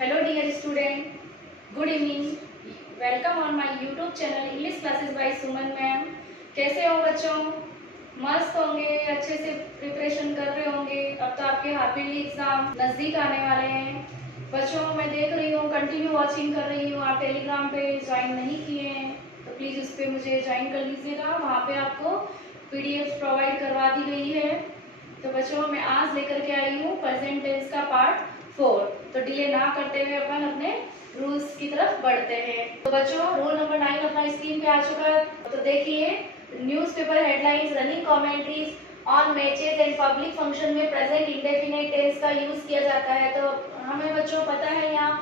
Hello dear student, good evening. Welcome on my YouTube channel English Classes by Suman ma'am. कैसे हो बच्चों? मस्त होंगे, अच्छे से प्रिपरेशन कर रहे होंगे. अब तो आपके हाफ ईयरली एग्जाम नज़दीक आने वाले हैं. बच्चों मैं देख रही हूँ, कंटिन्यू वॉचिंग कर रही हूँ. आप टेलीग्राम पे ज्वाइन नहीं किए हैं तो प्लीज़ उस पर मुझे ज्वाइन कर लीजिएगा. वहाँ पे आपको PDF प्रोवाइड करवा दी गई है. तो बच्चों मैं आज लेकर के आई हूँ प्रेजेंट टेंस का पार्ट 4. तो डिले ना करते हुए अपन अपने रूल्स की तरफ बढ़ते हैं. तो बच्चों रूल नंबर 9 अपना स्क्रीन पे आ चुका है. तो देखिए, newspaper headlines, running commentaries on matches and public function में प्रेजेंट इंडेफिनिट टेंस का यूज किया जाता है. तो हमें बच्चों पता है यहाँ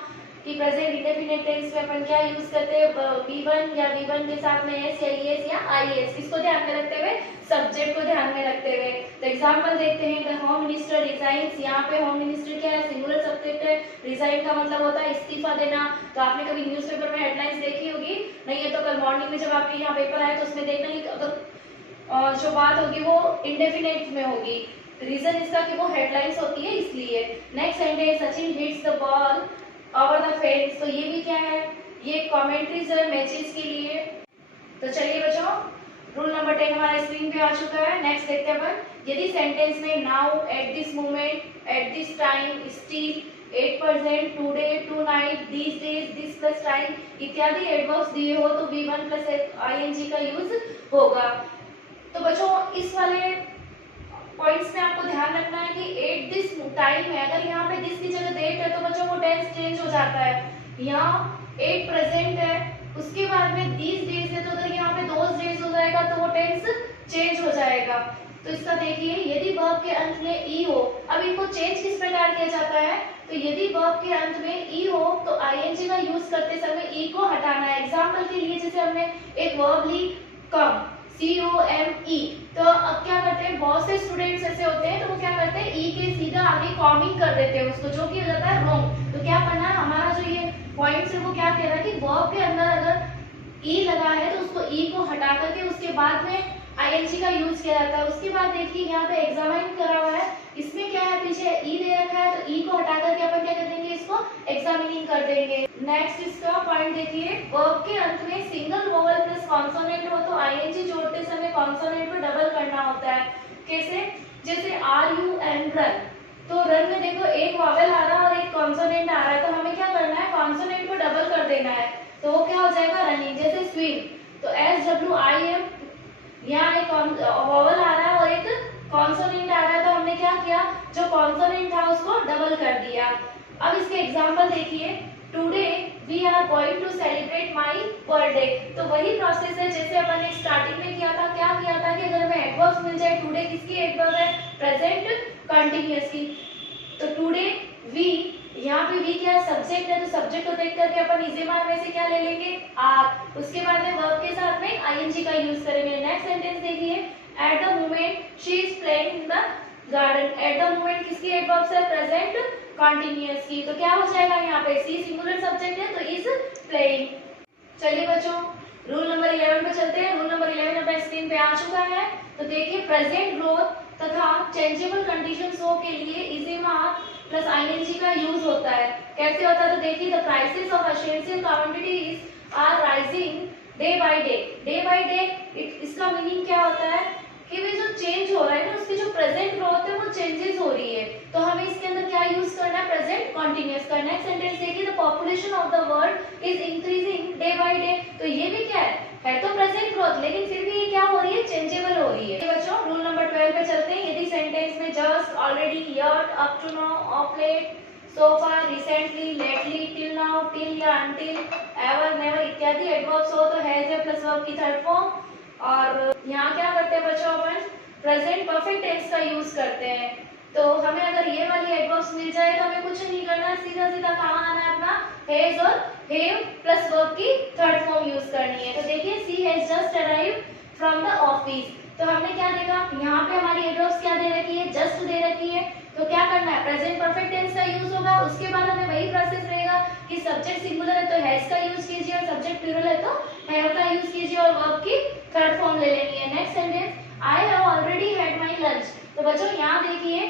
कि प्रेजेंट इंडेफिनिट टेंस में अपन क्या यूज करते हैं, V1 या V1 के साथ में S या ES या IS. किसको ध्यान में रखते हुए? सब्जेक्ट को ध्यान में रखते हुए. तो एग्जांपल देखते हैं. The home minister resigns. यहाँ पे होम मिनिस्टर क्या है? सिंगुलर सब्जेक्ट है. रिजाइन का मतलब होता है इस्तीफा देना. तो आपने कभी न्यूज़पेपर में हेडलाइंस देखी होगी, नहीं है तो कल मॉर्निंग में जब आपके यहाँ पेपर आए तो उसमें देखना कि अगर जो बात होगी वो इंडेफिनेट में होगी. रीजन इसका कि वो हेडलाइंस होती है इसलिए. Next sentence, Sachin hits the ball over the fence. तो ये भी क्या है? ये कमेंट्रीज है मैचेस के लिए. तो चलिए बच्चों, रूल नंबर 10 हमारा स्क्रीन पे आ चुका है. नेक्स्ट देखते हैं अपन. यदि सेंटेंस में now, at this moment, at this time, still, 8%, today, tonight, these days, this plus time इत्यादि एडवर्ब्स दिए हो तो V1 प्लस ING का यूज होगा. तो बच्चों इस वाले पॉइंट्स में आपको ध्यान रखना है कि एट दिस टाइम है, अगर यहाँ पे दिस की जगह डेट है तो बच्चों वो टेंस चेंज हो जाता है. यहाँ 8 प्रेजेंट है, उसके बाद में these days है, तो अगर यहाँ पे those days हो जाएगा तो वो टेंस चेंज हो जाएगा. तो इसका देखिए, यदि वर्ब के अंत में ई हो. अब इनको चेंज किस प्रकार किया जाता है? तो यदि वर्ब के अंत में ई हो तो ING का यूज करते समय ई को हटाना है. एग्जाम्पल के लिए जैसे हमने एक वर्ब ली कम, COME. तो अब क्या करते हैं, बहुत से स्टूडेंट्स ऐसे होते हैं तो वो क्या करते हैं, ई के सीधा आगे कॉमिंग कर देते हैं उसको, जो कि हो जाता है रॉन्ग. तो क्या करना है, हमारा जो ये पॉइंट है वो क्या कह रहा है कि वर्ब के अंदर अगर ई लगा है तो उसको ई को हटा करके उसके बाद में ING का यूज किया जाता है. उसके बाद देखिए यहाँ पे एग्जामिन करा हुआ है, इसमें क्या है, पीछे ई दे रखा है तो ई को हटा करके अपन क्या कर देंगे, इसको एग्जामिनिंग कर देंगे. नेक्स्ट इसका पॉइंट देखिए, वर्ब के अंत में सिंगल वोवल प्लस कॉन्सोनेंट हो तो ING जोड़ते समय कॉन्सोनेंट को डबल करना होता है. कैसे? जैसे RUN रन. तो रन में देखो एक वोवल आ रहा है और एक कॉन्सोनेंट आ रहा है, तो हमें क्या करना है, कॉन्सोनेंट को डबल कर देना है. तो वो क्या हो जाएगा, रनिंग. जैसे स्विम, तो SWIM, यहाँ एक वोवल आ रहा है और एक कॉन्सोनेंट आ रहा है, तो हमने क्या किया, जो कॉन्सोनेंट था उसको डबल कर दिया. अब इसके एग्जांपल देखिए, today we are going to celebrate my birthday. तो वही प्रोसेस है जैसे अपन ने स्टार्टिंग में किया था. क्या किया था कि अगर हमें एडवर्ब्स मिल जाए, टुडे किसकी एडवर्ब है, प्रेजेंट कंटीन्यूअस की. तो टुडे वी, यहाँ पे वी क्या सब्जेक्ट है, तो सब्जेक्ट को देख करके अपन इजेमार में से क्या ले लेंगे, आर. उसके बाद में वर्ब के साथ में ING का यूज करेंगे. नेक्स्ट सेंटेंस देखिए, at the moment she is playing in the garden. At the moment किसकी एडवर्ब है, प्रेजेंट कंटीन्यूअस की. तो क्या हो जाएगा, यहाँ पे सी सिंगुलर सब्जेक्ट है तो इज प्लेइंग. चलिए बच्चों रूल नंबर 11 पे चलते हैं. रूल नंबर 11 अपने स्क्रीन पे आ चुका है. तो देखिए, प्रेजेंट ग्रोथ तथा चेंजेबल कंडीशन शो के लिए इजेमार प्लस ING का यूज होता है. कैसे होता है? तो देखिए, the prices of essential commodities are rising day by day. Day by day इसका मीनिंग क्या होता है कि वे जो चेंज हो रहा है ना, उसकी जो प्रेजेंट ग्रोथ है वो चेंजेस हो रही है. तो हमें इसके अंदर क्या यूज करना है, प्रेजेंट कंटीन्यूअस का. नेक्स्ट सेंटेंस देखिए, the population of the world is increasing day by day. तो ये भी क्या है तो प्रेजेंट ग्रोथ, लेकिन फिर भी ये क्या हो रही है, चेंजेबल हो रही है. बच्चों रूल नंबर 12 पे चलते हैं. यदि सेंटेंस में just, already, yet, up to now, of late, so far, recently, lately, till now, till या until, ever, never इत्यादि एडवर्ब्स हो तो हैज है प्लस वर्ब की थर्ड फॉर्म. और यहाँ क्या करते हैं बच्चों, अपन प्रेजेंट परफेक्ट टेंस का यूज करते हैं. तो हमें अगर ये वाली एडवर्ब्स मिल जाए तो हमें कुछ नहीं करना, सीधा सीधा कहाँ आना है, अपना हैज और हैव प्लस वर्ब की थर्ड फॉर्म यूज करनी है. तो देखिए, she has just arrived from the office. तो हमने क्या देखा, यहाँ पे हमारी एडवर्ब्स क्या दे रखी है, जस्ट दे रखी है. तो क्या करना है, प्रेजेंट परफेक्ट टेंस का यूज होगा. उसके बाद हमें वही प्रोसेस रहेगा कि सब्जेक्ट सिंगुलर है तो हैज का यूज कीजिए और सब्जेक्ट प्लूरल है तो हैव का यूज कीजिए और वर्ब की थर्ड फॉर्म ले लेनी है. Next sentence, I have already had my lunch. तो बच्चों यहाँ देखिए,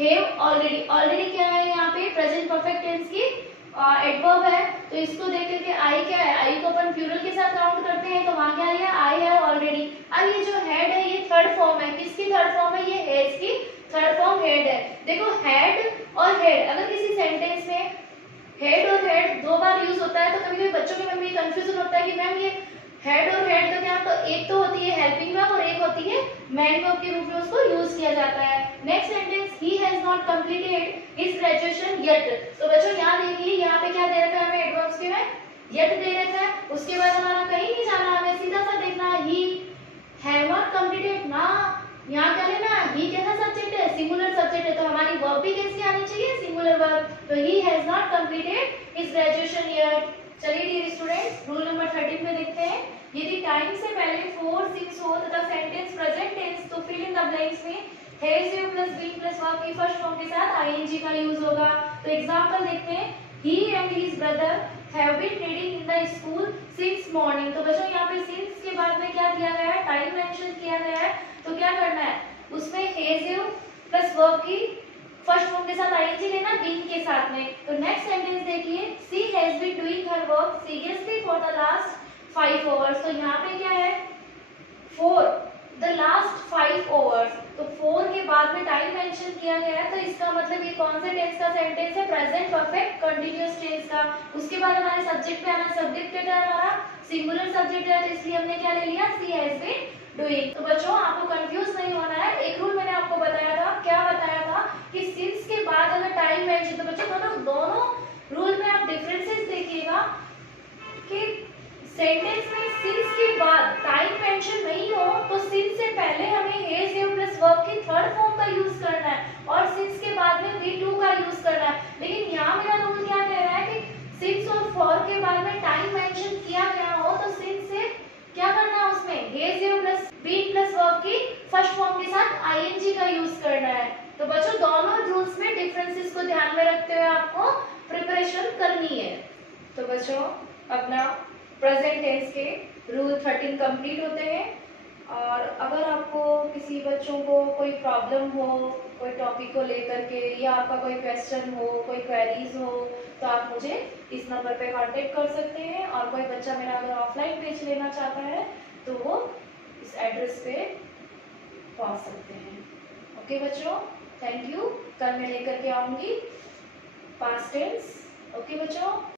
हैव ऑलरेडी, ऑलरेडी क्या है यहाँ पे, प्रेजेंट परफेक्ट टेंस की एडवर्ब है, तो इसको देख करके आई क्या है, आई को अपन प्लूरल के साथ काउंट करते हैं, तो वहां क्या लिया, आई हैव ऑलरेडी। अब ये जो हेड है ये थर्ड फॉर्म है, किसकी थर्ड फॉर्म है, ये हैज की थर्ड फॉर्म हेड है। देखो हेड और हेड अगर किसी सेंटेंस में हेड और हेड दो बार यूज होता है तो कभी कभी बच्चों के मन में कंफ्यूजन होता है कि मैम ये हेड और हेड का क्या, तो एक तो होती है हेल्पिंग वर्ब और एक होती है मैन वर्ब के रूप में उसको यूज किया जाता है। Next sentence, he has not completed his graduation yet. तो बच्चों यहाँ देखिए, यहाँ पे क्या दे रखा है हमें एडवर्ब्स के में, येट दे रखा है। उसके बाद हमारा कहीं नहीं जाना, हमें सीधा सा देखना है ही हैव नॉट कंप्लीटेड ना, यहाँ क्या लेना, ही कैसा सब्जेक्ट है, सिंगुलर सब्जेक्ट है, तो हमारी वर्ब भी कैसी आनी चाहिए, सिंगुलर वर्ब। तो he has not completed his graduation yet. चलिए डियर स्टूडेंट्स, रूल नंबर 13 में देखते हैं। यदि टाइम से पहले 4 6 हो तथा सेंटेंस प्रेजेंट टेंस, तो फिल इन द ब्लैंक्स में has you plus been plus verb की फर्स्ट फॉर्म के साथ आईएनजी का यूज होगा। तो एग्जांपल देखते हैं, he and his brother have been reading in the school since morning. तो बच्चों यहाँ पे सिंस के बाद में क्या किया गया है, टाइम मेंशन किया गया है, तो क्या करना है, उसमें हैज यू प्लस वर्ब की फर्स्ट फॉर्म के साथ आईएनजी लेना बीन के साथ में। तो नेक्स्ट सेंटेंस देखिए, she has been doing her work seriously for the last 5 hours. तो यहाँ पे क्या है, फॉर द लास्ट 5 आवर्स, तो 4 के बाद में टाइम मेंशन किया गया है, तो इसका मतलब ये कौन से टेंस का सेंटेंस है, प्रेजेंट परफेक्ट कंटीन्यूअस टेंस का। उसके बाद हमारे सब्जेक्ट पे आना, सब्जेक्ट क्या है हमारा, सिंगुलर सब्जेक्ट है, तो इसलिए हमने क्या ले लिया, सी हैज बीन डूइंग। तो बच्चों आपको कंफ्यूज नहीं होना है, एक रूल मैंने आपको बताया था, क्या बताया था कि सिंस के बाद अगर टाइम मेंशन, तो बच्चों दोनों रूल में आप डिफरेंसेस देखिएगा कि सेंटेंस में सिंस के बाद टाइम मेंशन नहीं हो तो सिंस से पहले हमें हैज यू प्लस वर्ब की थर्ड फॉर्म का यूज करना है और सिंस के बाद में बी टू का यूज करना है। लेकिन यहाँ मेरा रूल क्या कह रहा है कि सिंस और फॉर के बाद में टाइम मेंशन किया गया हो तो सिंस से क्या करना है, उसमें has you plus be plus verb की फर्स्ट फॉर्म के साथ आईएनजी का यूज करना है। तो बच्चों दोनों रूल्स में डिफरेंसेस को ध्यान में रखते हुए आपको प्रिपरेशन करनी है। तो बच्चों अपना प्रेजेंट टेंस के रूल 13 कंप्लीट होते हैं। और अगर आपको किसी बच्चों को कोई प्रॉब्लम हो कोई टॉपिक को लेकर के, या आपका कोई क्वेश्चन हो, कोई क्वेरीज हो, तो आप मुझे इस नंबर पे कांटेक्ट कर सकते हैं। और कोई बच्चा मेरा अगर ऑफलाइन पेज लेना चाहता है तो वो इस एड्रेस पे पहुंच सकते हैं। ओके बच्चों, थैंक यू। कल मैं लेकर के आऊंगी पास्ट टेंस। ओके बच्चों।